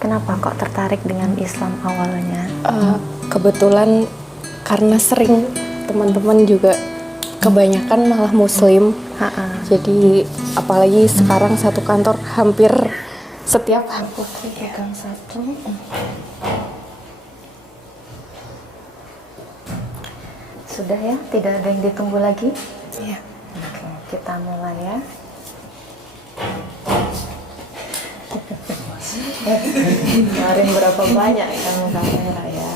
Kenapa kok tertarik dengan Islam awalnya? Kebetulan karena sering teman-teman juga kebanyakan malah Muslim. Jadi apalagi sekarang satu kantor hampir setiap Putri pegang satu. Sudah ya, tidak ada yang ditunggu lagi. Iya. Oke, kita mulai ya. Kemarin berapa banyak kamu kamera ya?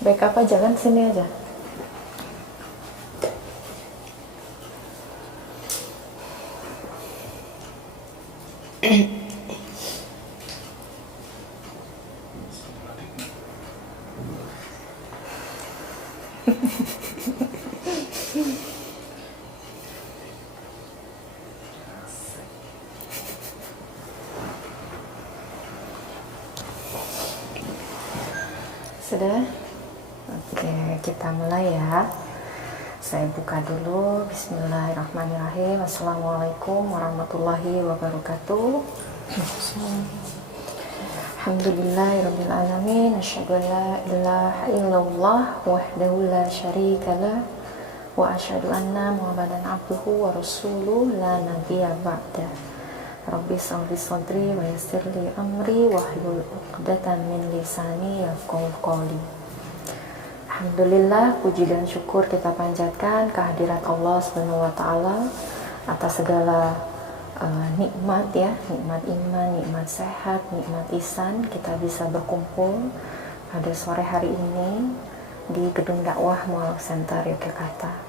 Backup aja kan, sini aja. Sudah? Oke, kita mulai ya. Saya buka dulu. Bismillahirrahmanirrahim. Assalamualaikum warahmatullahi wabarakatuh. Alhamdulillahirabbil alamin. Asyhadu an la ilaha illallah wahdahu la syarikalah wa asyhadu anna Muhammadan abduhu wa rasuluh la nabiyya ba'da. Rabbi shrah li sadri wa yassir li amri wahlul 'uqdatam min lisani yafqahu qawli. Alhamdulillah, puji dan syukur kita panjatkan kehadirat Allah Subhanahu wa taala atas segala nikmat ya, nikmat iman, nikmat sehat, nikmat ihsan. Kita bisa berkumpul pada sore hari ini di Gedung Dakwah Mualaf Center Yogyakarta.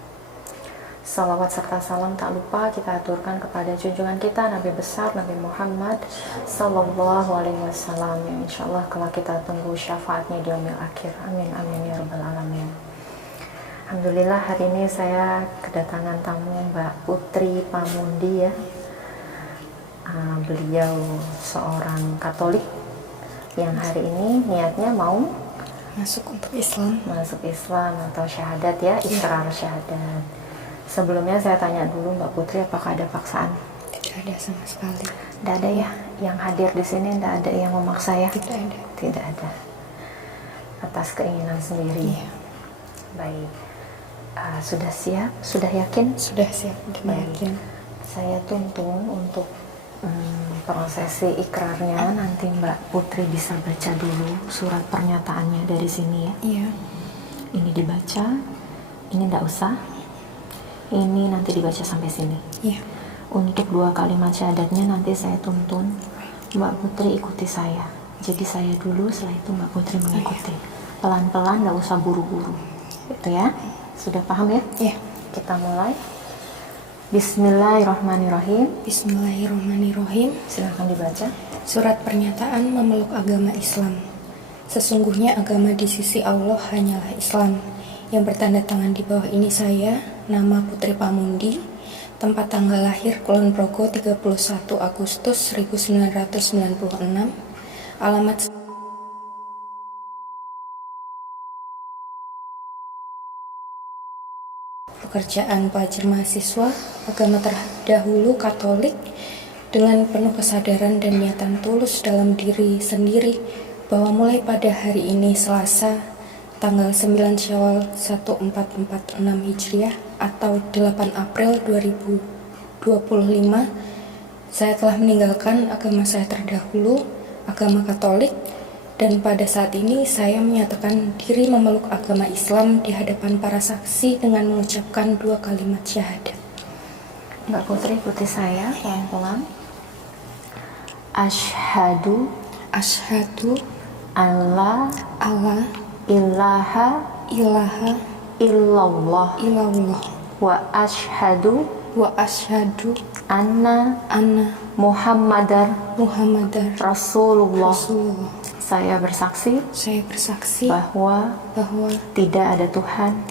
Salawat serta salam tak lupa kita aturkan kepada junjungan kita Nabi besar Nabi Muhammad Sallallahu Alaihi Wasallam, yang insya Allah kelak kita tunggu syafaatnya di yaumil akhir. Amin amin ya rabbal alamin. Alhamdulillah, hari ini saya kedatangan tamu Mbak Putri Pamundi ya. Beliau seorang Katolik yang hari ini niatnya mau masuk untuk Islam. Masuk Islam atau syahadat ya, ikrar syahadat. Sebelumnya saya tanya dulu Mbak Putri, apakah ada paksaan? Tidak ada sama sekali. Tidak ada ya? Yang hadir di sini tidak ada yang memaksa ya? Tidak ada. Tidak ada. Atas keinginan sendiri. Iya. Baik. Sudah siap? Sudah yakin? Sudah siap dan yakin. Saya tuntun untuk prosesi ikrarnya. Nanti Mbak Putri bisa baca dulu surat pernyataannya dari sini ya. Iya. Ini dibaca. Ini tidak usah. Ini nanti dibaca sampai sini. Iya. Untuk 2 kalimat syahadatnya nanti saya tuntun, Mbak Putri ikuti saya. Jadi saya dulu, setelah itu Mbak Putri mengikuti. Pelan-pelan, nggak usah buru-buru. Itu ya. Sudah paham ya? Iya. Kita mulai. Bismillahirrahmanirrahim. Bismillahirrahmanirrahim. Silahkan dibaca. Surat pernyataan memeluk agama Islam. Sesungguhnya agama di sisi Allah hanyalah Islam. Yang bertanda tangan di bawah ini saya, nama Putri Pamundi, tempat tanggal lahir Kulon Progo 31 Agustus 1996, alamat pekerjaan pelajar mahasiswa, agama terdahulu Katolik, dengan penuh kesadaran dan niatan tulus dalam diri sendiri bahwa mulai pada hari ini Selasa tanggal 9 Syawal 1446 Hijriah atau 8 April 2025, saya telah meninggalkan agama saya terdahulu, agama Katolik, dan pada saat ini saya menyatakan diri memeluk agama Islam di hadapan para saksi dengan mengucapkan 2 kalimat syahadat. Mbak Putri ikuti saya pelan-pelan. Asyhadu alla ilaha illallah wa asyhadu anna Muhammadar Rasulullah. Saya bersaksi bahwa tidak ada Tuhan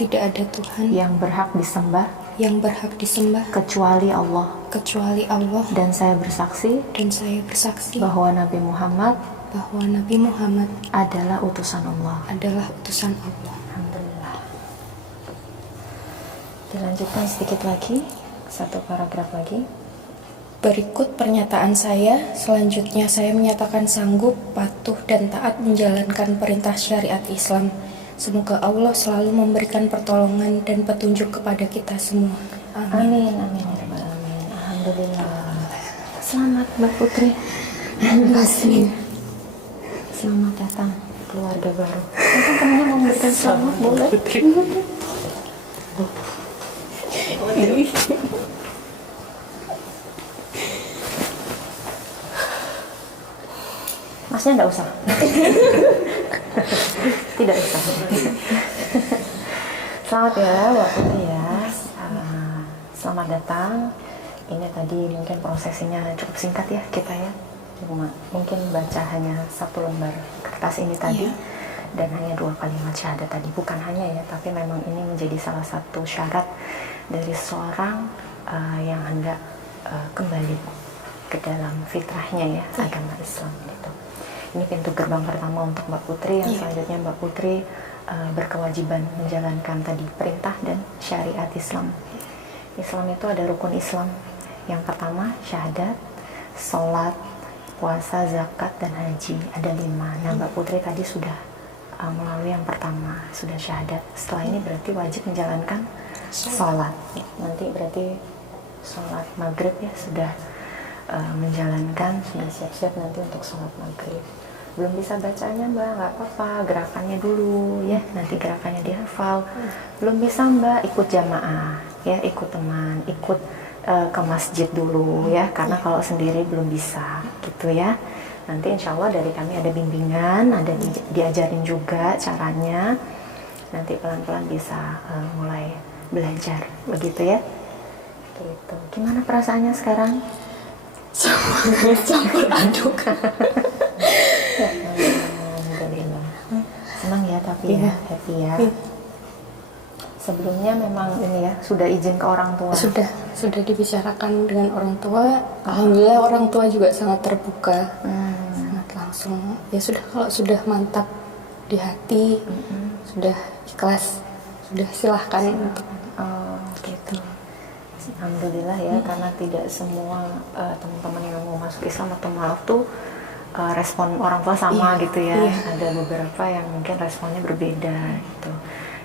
yang berhak disembah kecuali Allah. Dan saya bersaksi bahwa Nabi Muhammad adalah utusan Allah. Alhamdulillah. Dilanjutkan sedikit lagi, 1 paragraf lagi. Berikut pernyataan saya. Selanjutnya saya menyatakan sanggup, patuh, dan taat menjalankan perintah syariat Islam. Semoga Allah selalu memberikan pertolongan dan petunjuk kepada kita semua. Amin. Amin ya rabbal alamin. Alhamdulillah. Selamat Mbak Putri. Terima kasih. Selamat datang keluarga baru. Teman-temannya mau memberikan selamat, boleh? Putri. Masnya enggak usah. Tidak usah. Selamat ya Mbak Putri ya. Selamat datang. Ini tadi mungkin prosesinya cukup singkat ya kita ya. Cuma mungkin baca hanya 1 lembar kertas ini tadi. Dan hanya 2 kalimat syahadat tadi. Bukan hanya ya, tapi memang ini menjadi salah satu syarat dari seorang yang hendak kembali ke dalam fitrahnya ya, agama Islam gitu. Ini pintu gerbang pertama untuk Mbak Putri. Yang selanjutnya Mbak Putri berkewajiban menjalankan tadi perintah dan syariat Islam. Islam itu ada rukun Islam. Yang pertama syahadat, sholat, puasa, zakat, dan haji. Ada 5. Nah Mbak Putri tadi sudah melalui yang pertama, sudah syahadat. Setelah ini berarti wajib menjalankan sholat. Nanti berarti sholat maghrib ya, sudah menjalankan, sudah siap-siap nanti untuk sholat maghrib. Belum bisa bacanya Mbak, nggak apa-apa, gerakannya dulu ya, nanti gerakannya dihafal. Belum bisa Mbak, ikut jamaah ya, ikut teman, ikut ke masjid dulu ya, karena kalau sendiri belum bisa gitu ya. Nanti insya Allah dari kami ada bimbingan, ada diajarin juga caranya. Nanti pelan-pelan bisa mulai belajar begitu ya. Gitu. Gimana perasaannya sekarang? Campur aduk. Alhamdulillah. Senang ya tapi ya, happy ya. Sebelumnya memang ini ya, sudah izin ke orang tua? Sudah dibicarakan dengan orang tua. Alhamdulillah orang tua juga sangat terbuka. Sangat langsung. Ya sudah, kalau sudah mantap di hati, sudah ikhlas, sudah silahkan untuk gitu. Alhamdulillah ya, karena tidak semua teman-teman yang mau masuk Islam atau maaf tuh respon orang tua sama gitu ya. Ada beberapa yang mungkin responnya berbeda gitu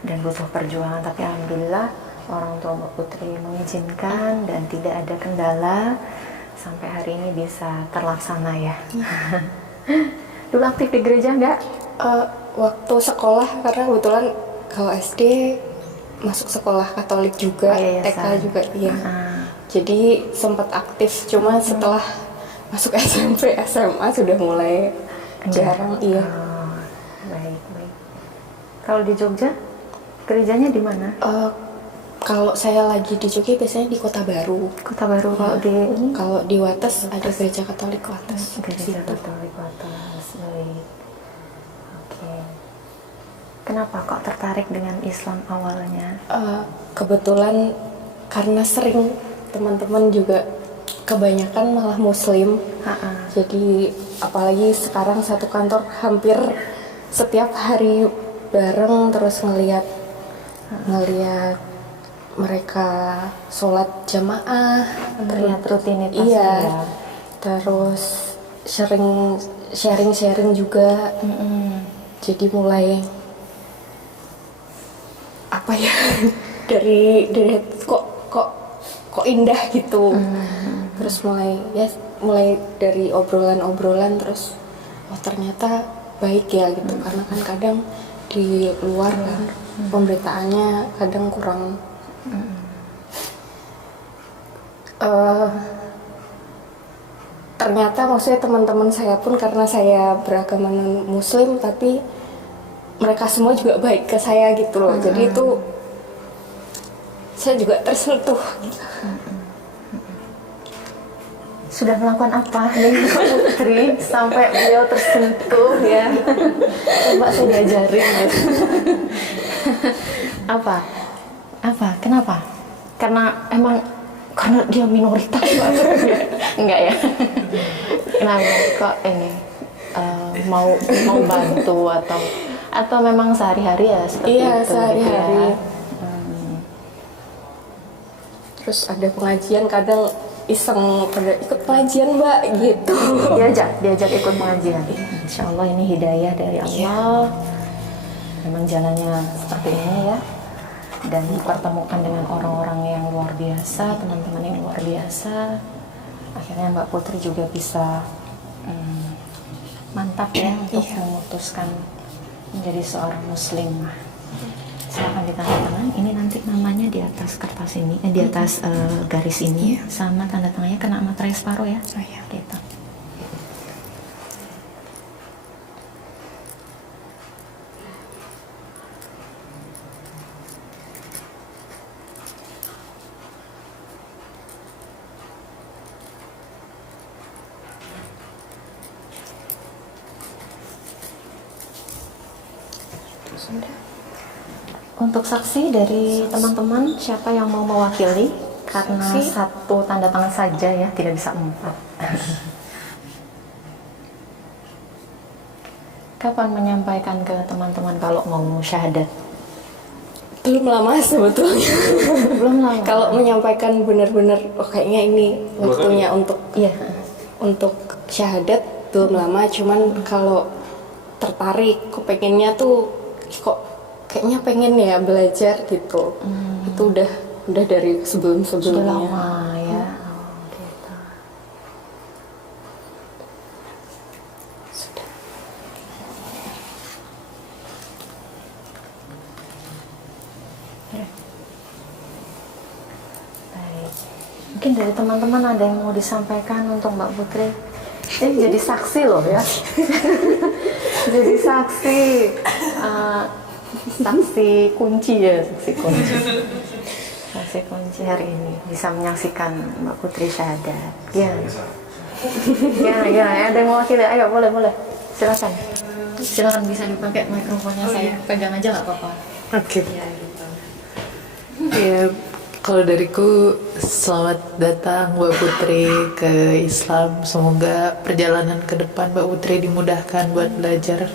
dan butuh perjuangan, tapi alhamdulillah orang tua Mbak Putri mengizinkan dan tidak ada kendala sampai hari ini bisa terlaksana ya. Dulu aktif di gereja nggak? Waktu sekolah, karena kebetulan kalau SD masuk sekolah Katolik juga, TK juga iya. Jadi sempat aktif, cuma setelah masuk SMP, SMA sudah mulai jarang. Iya. Baik. Kalau di Jogja, gerejanya di mana? Kalau saya lagi di Jogja biasanya di Kota Baru. Kota Baru. Kalau di Wates ada gereja Katolik Wates. Gereja Katolik Wates. Baik. Oke. Kenapa kok tertarik dengan Islam awalnya? Kebetulan karena sering teman-teman juga kebanyakan malah Muslim. Jadi apalagi sekarang satu kantor hampir setiap hari bareng, terus ngelihat mereka sholat jamaah, terlihat rutinitasnya. Iya. Terus sharing juga. Jadi mulai apa ya, dari kok indah gitu. Terus mulai dari obrolan terus ternyata baik ya gitu, karena kan kadang di luar kan pemberitaannya kadang kurang ternyata maksudnya teman-teman saya pun, karena saya beragama non-muslim tapi mereka semua juga baik ke saya gitu loh. Jadi itu saya juga tersentuh gitu. Sudah melakukan apa nih Putri sampai beliau tersentuh ya? Coba saya diajarin ya. Apa? Kenapa? Karena dia minoritas banget. Enggak ya? Kenapa kok ini mau bantu atau memang sehari-hari ya seperti itu? Iya, sehari-hari. Ya? Terus ada pengajian kadang iseng pada ikut pengajian Mbak gitu. diajak ikut pengajian. Insya Allah ini hidayah dari Allah. Memang jalannya seperti ini ya, dan dipertemukan dengan orang-orang yang luar biasa, teman-teman yang luar biasa. Akhirnya Mbak Putri juga bisa mantap ya untuk memutuskan menjadi seorang muslim. Silakan ditandatangan. Ini nanti namanya di atas kertas ini, di atas garis ini, sama tanda tangannya kena materai separuh ya. Oh iya. Gitu. Untuk saksi dari teman-teman, siapa yang mau mewakili? Karena satu tanda tangan saja ya, tidak bisa 4. Kapan menyampaikan ke teman-teman kalau mau syahadat? Belum lama sebetulnya. Belum lama. Kalau menyampaikan benar-benar, kayaknya ini waktunya untuk syahadat belum lama. Cuman kalau tertarik, kepengennya tuh kok kayaknya pengen ya belajar gitu. Itu udah dari sebelum-sebelumnya. Sudah lama ya. Gitu. Sudah. Baik. Mungkin dari teman-teman ada yang mau disampaikan untuk Mbak Putri? Jadi saksi loh ya. Jadi saksi. Saksi kunci ya, saksi kunci hari ini bisa menyaksikan Mbak Putri syahadat. Ya, ada yang mewakili. Ayo, boleh, silakan bisa dipakai mikrofonnya, saya pegang aja nggak apa-apa. Oke. Ya, gitu. Ya, kalau dariku selamat datang Mbak Putri ke Islam. Semoga perjalanan ke depan Mbak Putri dimudahkan buat belajar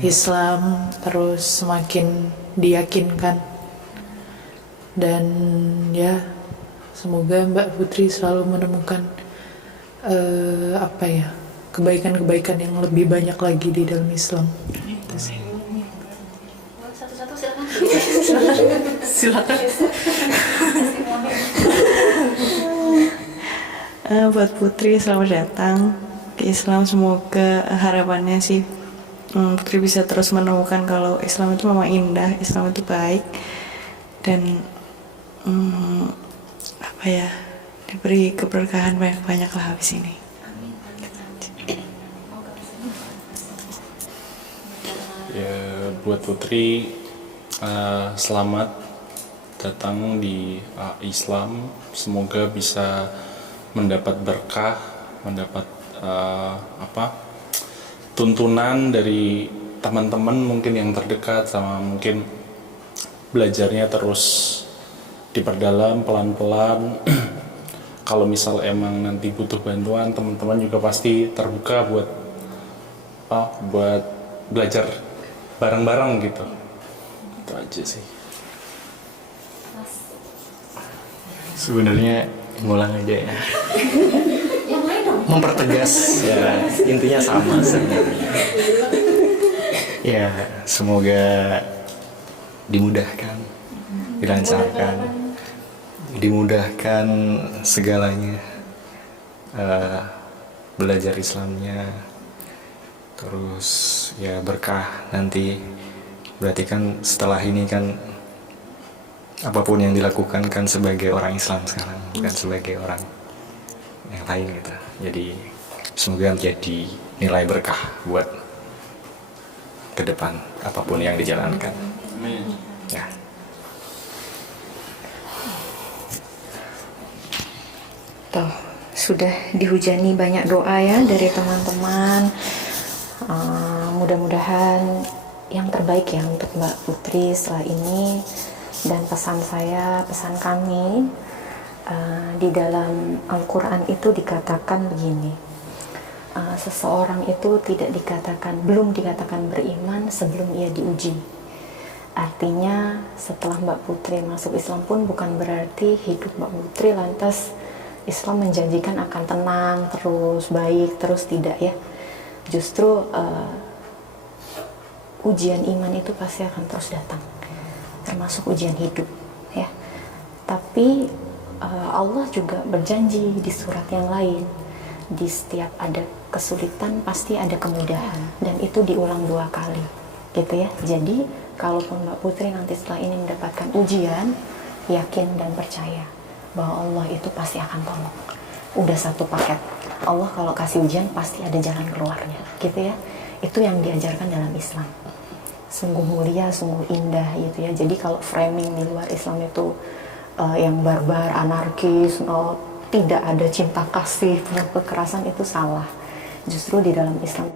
Islam, terus semakin diyakinkan, dan ya semoga Mbak Putri selalu menemukan kebaikan-kebaikan yang lebih banyak lagi di dalam Islam. Itu sih. Satu-satu silakan. Silakan. Buat Putri, selamat datang ke Islam. Semoga harapannya sih Putri bisa terus menemukan kalau Islam itu memang indah, Islam itu baik, dan diberi keberkahan banyak-banyak lah habis ini. Ya, buat Putri, selamat datang di Islam. Semoga bisa mendapat berkah, mendapat tuntunan dari teman-teman mungkin yang terdekat, sama mungkin belajarnya terus diperdalam pelan-pelan. Kalau misal emang nanti butuh bantuan, teman-teman juga pasti terbuka buat belajar bareng-bareng gitu. Itu aja sih. Sebenarnya ngulang aja ya. Mempertegas ya, intinya sama sebenarnya. Ya, semoga dimudahkan, dilancarkan, dimudahkan segalanya, belajar Islamnya, terus ya berkah nanti. Berarti kan setelah ini kan apapun yang dilakukan kan sebagai orang Islam sekarang, bukan sebagai orang yang lain gitu. Jadi semoga menjadi nilai berkah buat ke depan apapun yang dijalankan. Ya. Tuh, sudah dihujani banyak doa ya dari teman-teman. Mudah-mudahan yang terbaik ya untuk Mbak Putri setelah ini. Dan pesan kami, di dalam Al-Quran itu dikatakan begini, seseorang itu belum dikatakan beriman sebelum ia diuji. Artinya setelah Mbak Putri masuk Islam pun bukan berarti hidup Mbak Putri lantas Islam menjanjikan akan tenang terus, baik terus, tidak ya. Justru ujian iman itu pasti akan terus datang, termasuk ujian hidup ya. Tapi Allah juga berjanji di surat yang lain, di setiap ada kesulitan pasti ada kemudahan, dan itu diulang 2 kali gitu ya. Jadi kalaupun Mbak Putri nanti setelah ini mendapatkan ujian, yakin dan percaya bahwa Allah itu pasti akan tolong. Udah satu paket. Allah kalau kasih ujian pasti ada jalan keluarnya gitu ya. Itu yang diajarkan dalam Islam. Sungguh mulia, sungguh indah gitu ya. Jadi kalau framing di luar Islam itu yang barbar, anarkis, tidak ada cinta kasih, penuh kekerasan, itu salah. Justru di dalam Islam